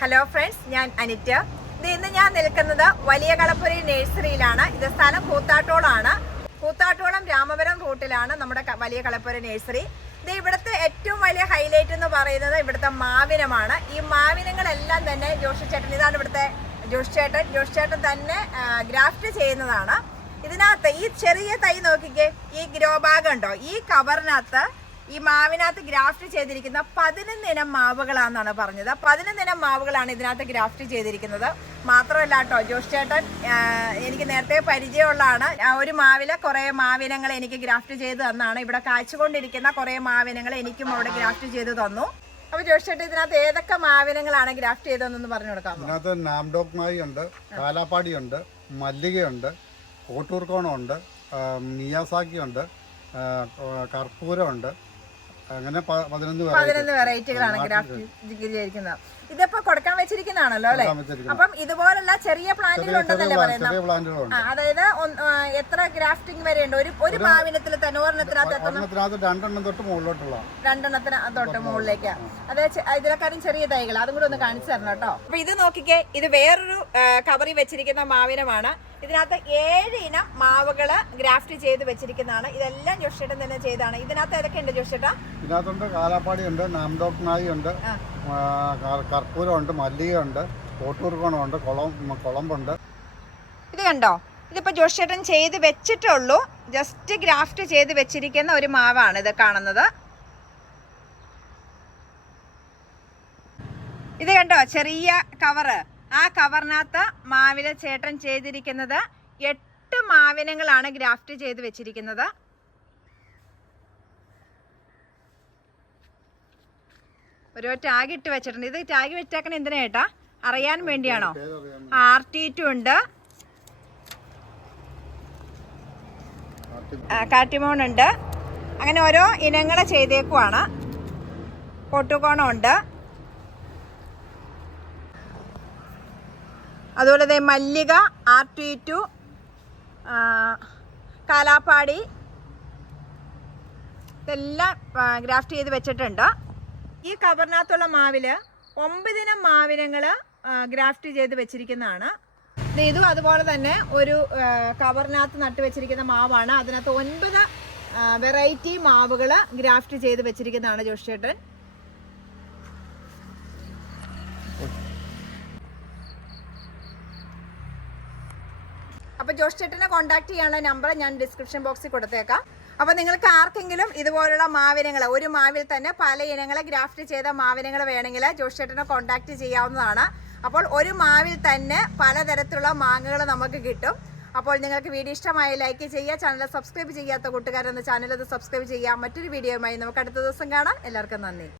Hello friends ഞാൻ അനിറ്റ ഇത് ഇന്ന് ഞാൻ നിൽക്കുന്നത് വലിയ കളപ്പുരി നഴ്സറിയിലാണ്. ഇത് സ്ഥലം കൂത്താട്ടോളാണ് കൂത്താട്ടോളം രാമപുരം റൂട്ടിലാണ് നമ്മുടെ വലിയ കളപ്പുരി നഴ്സറി. ഇത് ഇവിടുത്തെ ഏറ്റവും വലിയ ഹൈലൈറ്റ് എന്ന് പറയുന്നത് ഇവിടുത്തെ മാവിനമാണ്. ഈ മാവിനങ്ങളെല്ലാം തന്നെ ജോഷി ചേട്ടൻ ഇതാണ് ഇവിടുത്തെ ജോഷി ചേട്ടൻ. ജോഷി ചേട്ടൻ തന്നെ ഗ്രാഫ്റ്റ് ചെയ്യുന്നതാണ്. ഇതിനകത്ത് ഈ ചെറിയ തൈ നോക്കിക്കേ ഈ ഗ്രോ ബാഗ് ഉണ്ടോ? ഈ കവറിനകത്ത് ഈ മാവിനകത്ത് ഗ്രാഫ്റ്റ് ചെയ്തിരിക്കുന്ന പതിനൊന്ന് ഇനം മാവുകളാണെന്നാണ് പറഞ്ഞത്. പതിനൊന്ന് ഇനം മാവുകളാണ് ഇതിനകത്ത് ഗ്രാഫ്റ്റ് ചെയ്തിരിക്കുന്നത്. മാത്രമല്ല കേട്ടോ ജോഷ് ചേട്ടൻ എനിക്ക് നേരത്തെ പരിചയമുള്ളതാണ്. ഒരു മാവിലെ കുറേ മാവിനങ്ങൾ എനിക്ക് ഗ്രാഫ്റ്റ് ചെയ്ത് തന്നാണ്. ഇവിടെ കാച്ചുകൊണ്ടിരിക്കുന്ന കുറേ മാവിനങ്ങൾ എനിക്കും അവിടെ ഗ്രാഫ്റ്റ് ചെയ്ത് തന്നു. അപ്പൊ ജോഷ് ചേട്ടൻ ഇതിനകത്ത് ഏതൊക്കെ മാവിനങ്ങളാണ് ഗ്രാഫ്റ്റ് ചെയ്തതെന്ന് പറഞ്ഞു ഇതിനകത്ത് നാംഡോക് ഉണ്ട് കാലാപ്പാടിയുണ്ട് മല്ലികയുണ്ട് കോട്ടൂർക്കോണമുണ്ട് മിയാസാക്കിയുണ്ട് കർപ്പൂരമുണ്ട് അങ്ങനെ പതിനൊന്ന് വെറൈറ്റികളാണ് ഗ്രാഫ്റ്റ് ചെയ്തിരിക്കുന്നത് ഇതിപ്പോ കൊടുക്കാൻ വെച്ചിരിക്കുന്നതാണല്ലോ അല്ലെ? അപ്പം ഇതുപോലുള്ള ചെറിയ പ്ലാന്റുകൾ ഉണ്ടെന്നല്ലേ പറയുന്നത്? അതായത് എത്ര ഗ്രാഫ്റ്റിംഗ് വരെ ഉണ്ട് ഒരു ഒരു മാവിനത്തിൽ തന്നെ ഒരെണ്ണത്തിനകത്ത് രണ്ടെണ്ണം തൊട്ട് മുകളിലോട്ടുള്ള. രണ്ടെണ്ണത്തിന് തൊട്ട് മുകളിലേക്ക്. അതായത് ഇതിനെക്കാരും ചെറിയ തൈകൾ. അതും കൂടെ ഒന്ന് കാണിച്ചു തരണം കേട്ടോ. അപ്പൊ ഇത് നോക്കിക്കേ ഇത് വേറൊരു കവറി വെച്ചിരിക്കുന്ന മാവിനമാണ്. ഇതിനകത്ത് ഏഴ് ഇനം മാവുകൾ ഗ്രാഫ്റ്റ് ചെയ്ത് വെച്ചിരിക്കുന്നതാണ്. ഇതെല്ലാം ജോഷേട്ടൻ തന്നെ ചെയ്താണ്. ഇതിനകത്ത് ഏതൊക്കെ ഉണ്ട് ജോഷേട്ടാ ഇതിനകത്തുണ്ട് നായി ഉണ്ട്. ആ, കർ- കർപ്പൂരമുണ്ട് മല്ലികയുണ്ട് കോട്ടൂർക്കോണമുണ്ട് കുളം കുളമ്പുണ്ട്. ഇത് കണ്ടോ? ഇതിപ്പോ ജോഷേട്ടൻ ചെയ്ത് വെച്ചിട്ടുള്ളൂ ജസ്റ്റ് ഗ്രാഫ്റ്റ് ചെയ്ത് വെച്ചിരിക്കുന്ന ഒരു മാവാണ് ഇത് കാണുന്നത്. ഇത് കണ്ടോ? ചെറിയ കവറ്. ആ കവറിനകത്ത് മാവില ചേട്ടൻ ചെയ്തിരിക്കുന്നത് എട്ട് മാവിനങ്ങളാണ് ഗ്രാഫ്റ്റ് ചെയ്ത് വെച്ചിരിക്കുന്നത്. ഓരോ ടാഗ് ഇട്ട് വെച്ചിട്ടുണ്ട്. ഇത് ടാഗ് വെച്ചേക്കണ എന്തിനാ ചേട്ടാ? അറിയാൻ വേണ്ടിയാണോ? ആർ ടി ടു ഉണ്ട്. കാറ്റിമോൺ ഉണ്ട്. അങ്ങനെ ഓരോ ഇനങ്ങളെ ചെയ്തേക്കുവാണ്. കൊട്ടുകോണമുണ്ട് ഉണ്ട്. അതുപോലെ തന്നെ Mallika R T two Kalapadi. ഇതെല്ലാം ഗ്രാഫ്റ്റ് ചെയ്ത് വെച്ചിട്ടുണ്ട്. ഈ കവറിനകത്തുള്ള മാവിൽ ഒമ്പതിനം മാവിനങ്ങൾ ഗ്രാഫ്റ്റ് ചെയ്ത് വെച്ചിരിക്കുന്നതാണ്. ഇതും അതുപോലെ തന്നെ ഒരു കവറിനകത്ത് നട്ട് വെച്ചിരിക്കുന്ന മാവാണ്. അതിനകത്ത് ഒൻപത് വെറൈറ്റി മാവുകൾ ഗ്രാഫ്റ്റ് ചെയ്ത് വെച്ചിരിക്കുന്നതാണ് ജോഷി അപ്പോൾ ജോഷ് ചേട്ടനെ കോൺടാക്ട് ചെയ്യാനുള്ള നമ്പർ ഞാൻ ഡിസ്ക്രിപ്ഷൻ ബോക്സിൽ കൊടുത്തേക്കാം. അപ്പോൾ നിങ്ങൾക്ക് ആർക്കെങ്കിലും ഇതുപോലുള്ള മാവിനങ്ങൾ ഒരു മാവിൽ തന്നെ പല ഇനങ്ങളെ ഗ്രാഫ്റ്റ് ചെയ്ത മാവിനങ്ങൾ വേണമെങ്കിൽ ജോഷ് ചേട്ടനെ കോൺടാക്ട് ചെയ്യാവുന്നതാണ്. അപ്പോൾ ഒരു മാവിൽ തന്നെ പലതരത്തിലുള്ള മാങ്ങകൾ നമുക്ക് കിട്ടും. അപ്പോൾ നിങ്ങൾക്ക് വീഡിയോ ഇഷ്ടമായി ലൈക്ക് ചെയ്യുക ചാനൽ സബ്സ്ക്രൈബ് ചെയ്യാത്ത കൂട്ടുകാരെന്ന് ചാനൽ അത് സബ്സ്ക്രൈബ് ചെയ്യുക. മറ്റൊരു വീഡിയോയുമായി നമുക്ക് അടുത്ത ദിവസം കാണാം. എല്ലാവർക്കും നന്ദി.